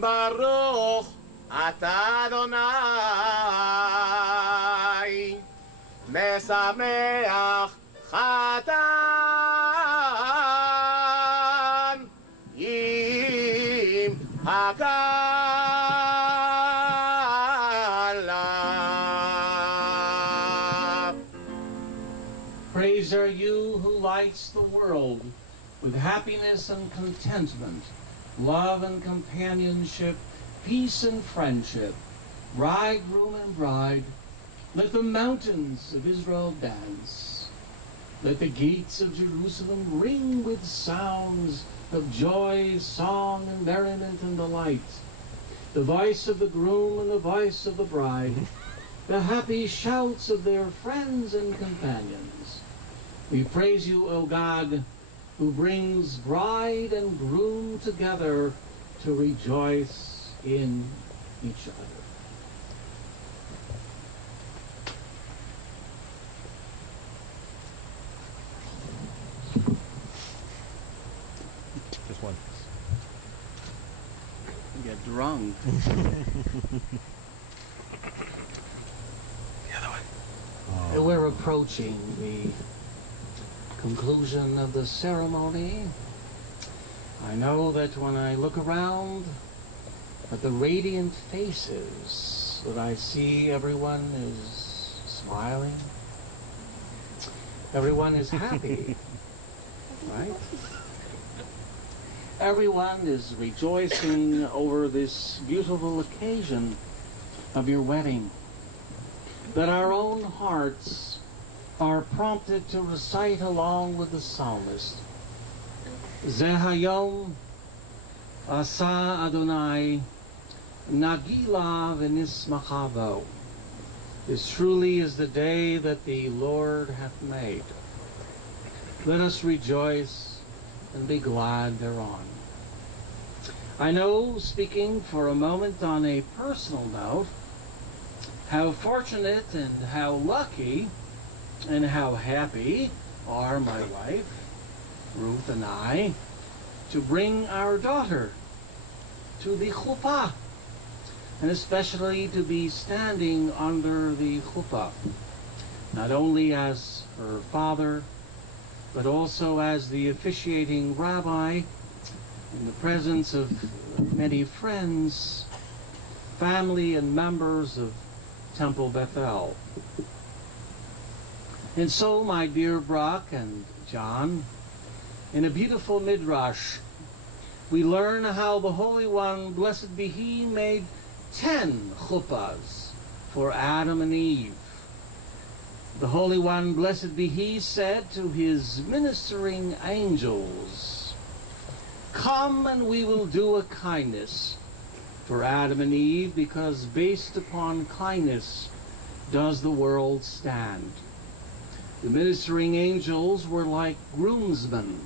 Baruch Ata Adonai Mesameach Chatan Im Hakala. Praise are you who lights the world with happiness and contentment, love and companionship, peace and friendship, bridegroom and bride. Let the mountains of Israel dance. Let the gates of Jerusalem ring with sounds of joy, song, and merriment and delight. The voice of the groom and the voice of the bride, the happy shouts of their friends and companions. We praise you, O God, who brings bride and groom together to rejoice in each other. Just one. Get drunk. The other one. And we're approaching the conclusion of the ceremony. I know that when I look around at the radiant faces that I see, everyone is smiling. Everyone is happy, right? Everyone is rejoicing over this beautiful occasion of your wedding. That our own hearts are prompted to recite along with the psalmist, Zehayom Asa Adonai Nagila v'nismachavo. This truly is the day that the Lord hath made. Let us rejoice and be glad thereon. I know, speaking for a moment on a personal note, how fortunate and how lucky and how happy are my wife, Ruth, and I to bring our daughter to the chuppah, and especially to be standing under the chuppah, not only as her father, but also as the officiating rabbi in the presence of many friends, family, and members of Temple Bethel. And so, my dear Brach and John, in a beautiful midrash, we learn how the Holy One, blessed be He, made 10 chuppahs for Adam and Eve. The Holy One, blessed be He, said to His ministering angels, "Come and we will do a kindness for Adam and Eve, because based upon kindness does the world stand." The ministering angels were like groomsmen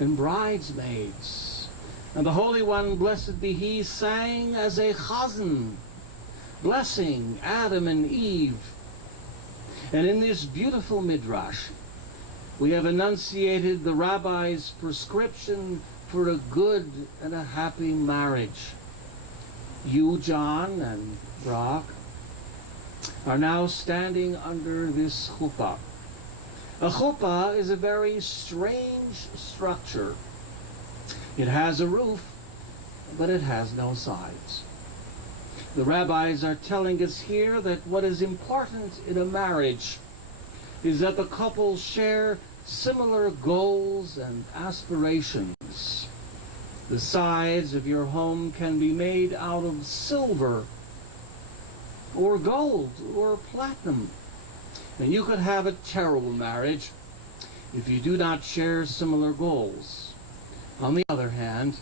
and bridesmaids. And the Holy One, blessed be He, sang as a chazan, blessing Adam and Eve. And in this beautiful midrash, we have enunciated the rabbi's prescription for a good and a happy marriage. You, John and Brach, are now standing under this chuppah. A chuppah is a very strange structure. It has a roof, but it has no sides. The rabbis are telling us here that what is important in a marriage is that the couple share similar goals and aspirations. The sides of your home can be made out of silver or gold or platinum. And you could have a terrible marriage if you do not share similar goals. On the other hand,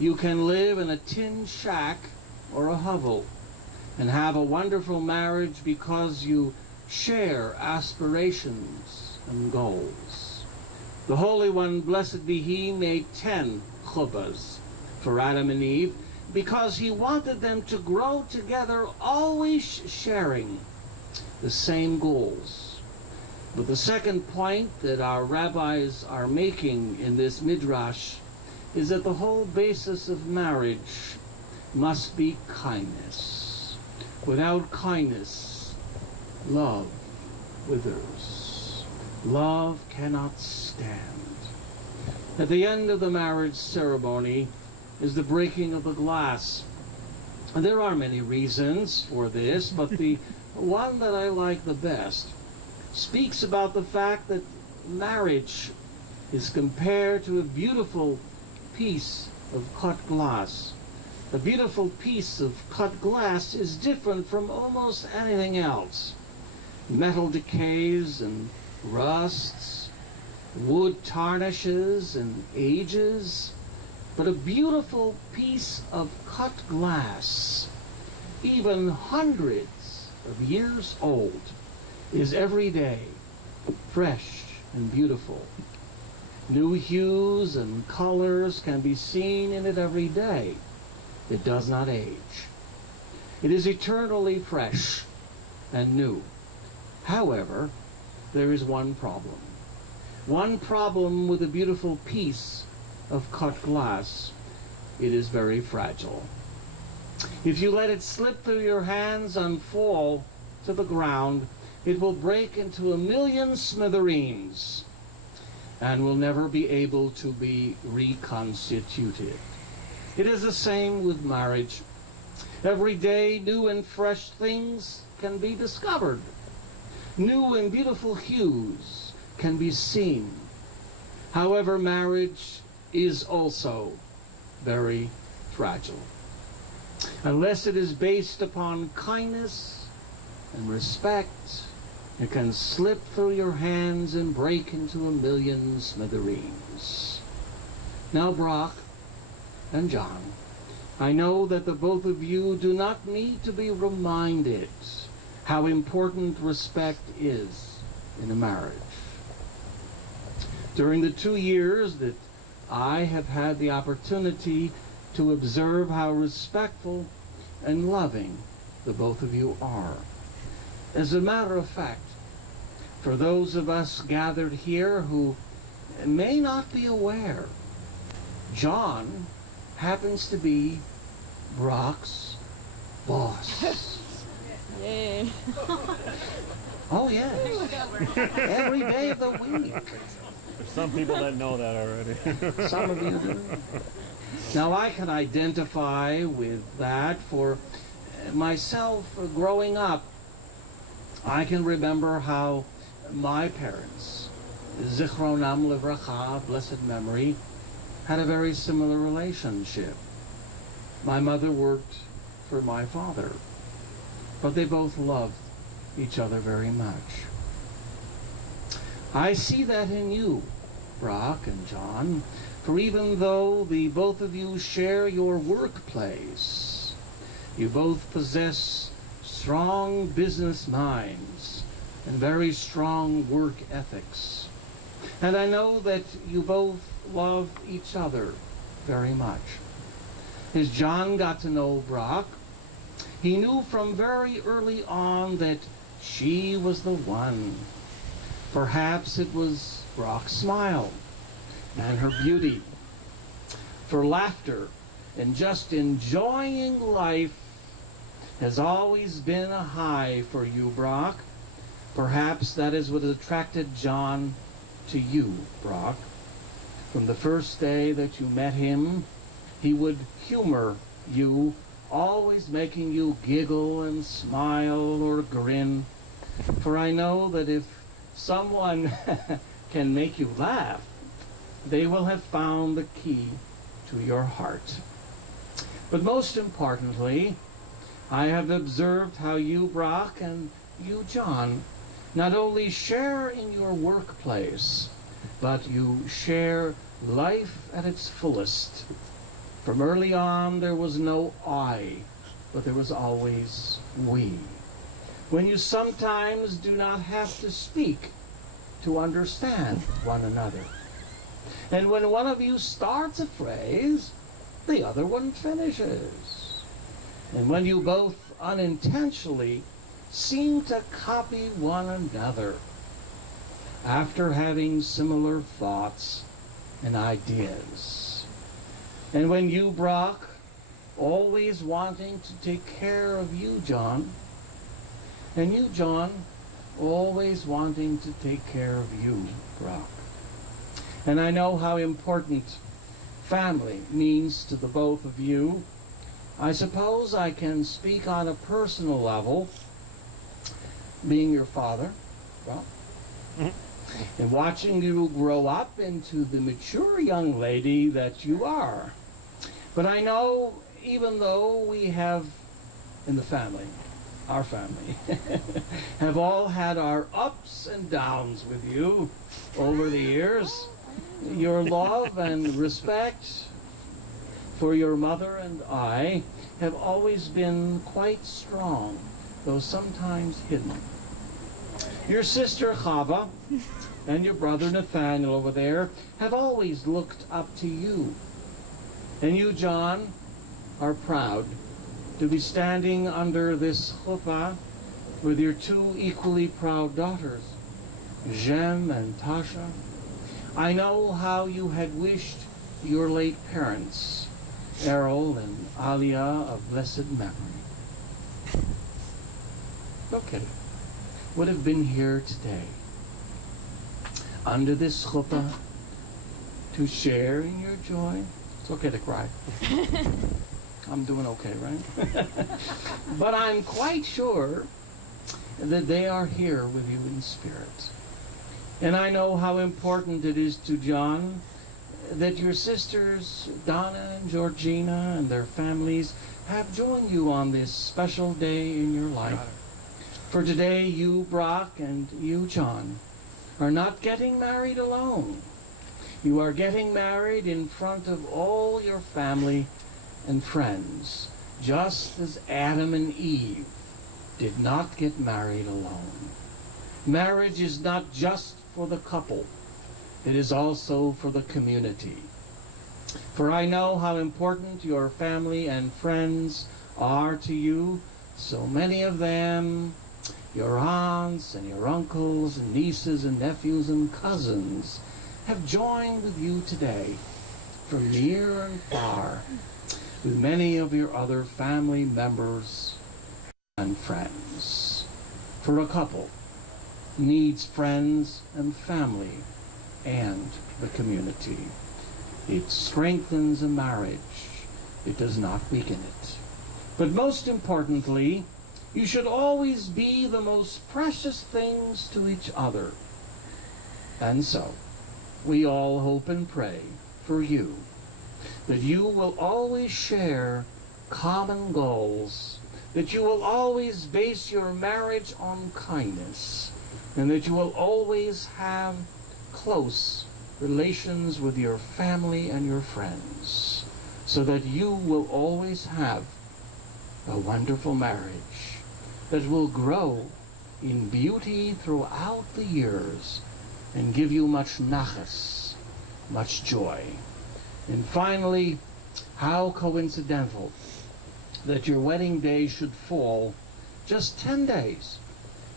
you can live in a tin shack or a hovel and have a wonderful marriage because you share aspirations and goals. The Holy One, blessed be He, made 10 chuppahs for Adam and Eve because He wanted them to grow together, always sharing the same goals. But the second point that our rabbis are making in this midrash is that the whole basis of marriage must be kindness. Without kindness, love withers. Love cannot stand. At the end of the marriage ceremony is the breaking of the glass. And there are many reasons for this, but the one that I like the best speaks about the fact that marriage is compared to a beautiful piece of cut glass. A beautiful piece of cut glass is different from almost anything else. Metal decays and rusts, wood tarnishes and ages, but a beautiful piece of cut glass, even hundreds of years old, is every day fresh and beautiful. New hues and colors can be seen in it every day. It does not age. It is eternally fresh and new. However, there is one problem. One problem with a beautiful piece of cut glass. It is very fragile. If you let it slip through your hands and fall to the ground, it will break into a million smithereens and will never be able to be reconstituted. It is the same with marriage. Every day, new and fresh things can be discovered. New and beautiful hues can be seen. However, marriage is also very fragile. Unless it is based upon kindness and respect, it can slip through your hands and break into a million smithereens. Now, Brach and John, I know that the both of you do not need to be reminded how important respect is in a marriage. During the 2 years that I have had the opportunity to observe how respectful and loving the both of you are. As a matter of fact, for those of us gathered here who may not be aware, John happens to be Brach's boss. Yay. Oh, yes. Every day of the week. There's some people that know that already. Some of you do. Now, I can identify with that. For myself, growing up, I can remember how my parents, Zichronam Livracha, blessed memory, had a very similar relationship. My mother worked for my father, but they both loved each other very much. I see that in you, Brach and John, for even though the both of you share your workplace, you both possess strong business minds and very strong work ethics. And I know that you both love each other very much. As John got to know Brach, he knew from very early on that she was the one. Perhaps it was Brach's smile and her beauty, for laughter and just enjoying life has always been a high for you, Brach. Perhaps that is what attracted John to you, Brach. From the first day that you met him, he would humor you, always making you giggle and smile or grin. For I know that if someone can make you laugh, they will have found the key to your heart. But most importantly, I have observed how you, Brach, and you, John, not only share in your workplace, but you share life at its fullest. From early on, there was no I, but there was always we. When you sometimes do not have to speak to understand one another. And when one of you starts a phrase, the other one finishes. And when you both unintentionally seem to copy one another after having similar thoughts and ideas. And when you, Brach, always wanting to take care of you, John. And you, John, always wanting to take care of you, Brach. And I know how important family means to the both of you. I suppose I can speak on a personal level, being your father, Brach, and watching you grow up into the mature young lady that you are. But I know, even though we have in the family, our family, have all had our ups and downs with you over the years, your love and respect for your mother and I have always been quite strong, though sometimes hidden. Your sister Chava and your brother Nathaniel over there have always looked up to you. And you, John, are proud to be standing under this chuppah with your two equally proud daughters, Jem and Tasha. I know how you had wished your late parents, Errol and Alia, of blessed memory. Okay, would have been here today, under this chuppah, to share in your joy. It's okay to cry. I'm doing okay, right? But I'm quite sure that they are here with you in spirit. And I know how important it is to John that your sisters, Donna and Georgina and their families, have joined you on this special day in your life. For today, you, Brach, and you, John, are not getting married alone. You are getting married in front of all your family and friends, just as Adam and Eve did not get married alone. Marriage is not just for the couple. It is also for the community. For I know how important your family and friends are to you. So many of them, your aunts and your uncles and nieces and nephews and cousins, have joined with you today from near and far, with many of your other family members and friends. For a couple needs friends and family and the community. It strengthens a marriage. It does not weaken it. But most importantly, you should always be the most precious things to each other. And so, we all hope and pray for you, that you will always share common goals, that you will always base your marriage on kindness, and that you will always have close relations with your family and your friends, so that you will always have a wonderful marriage that will grow in beauty throughout the years and give you much nachas, much joy. And finally, how coincidental that your wedding day should fall just 10 days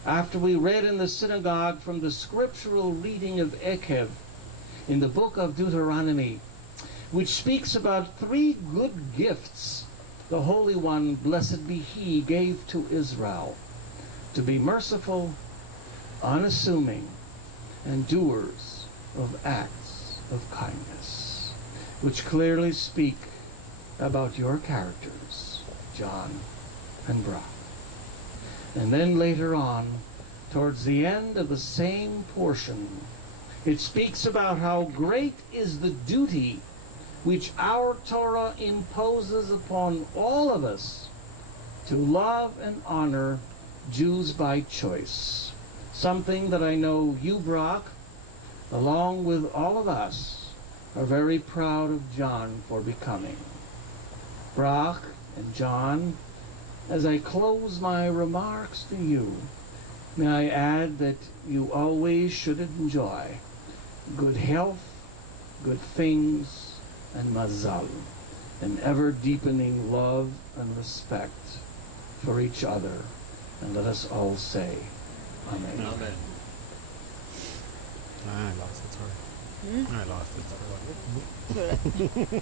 after we read in the synagogue from the scriptural reading of Ekev in the book of Deuteronomy, which speaks about 3 good gifts the Holy One, blessed be He, gave to Israel: to be merciful, unassuming, and doers of acts of kindness, which clearly speak about your characters, John and Brach. And then later on, towards the end of the same portion, it speaks about how great is the duty which our Torah imposes upon all of us to love and honor Jews by choice, something that I know you, Brach, along with all of us, are very proud of John for becoming. Brach and John, as I close my remarks to you, may I add that you always should enjoy good health, good things, and mazal, an ever-deepening love and respect for each other. And let us all say, Amen. Amen. I lost it, sorry. I lost it, sorry.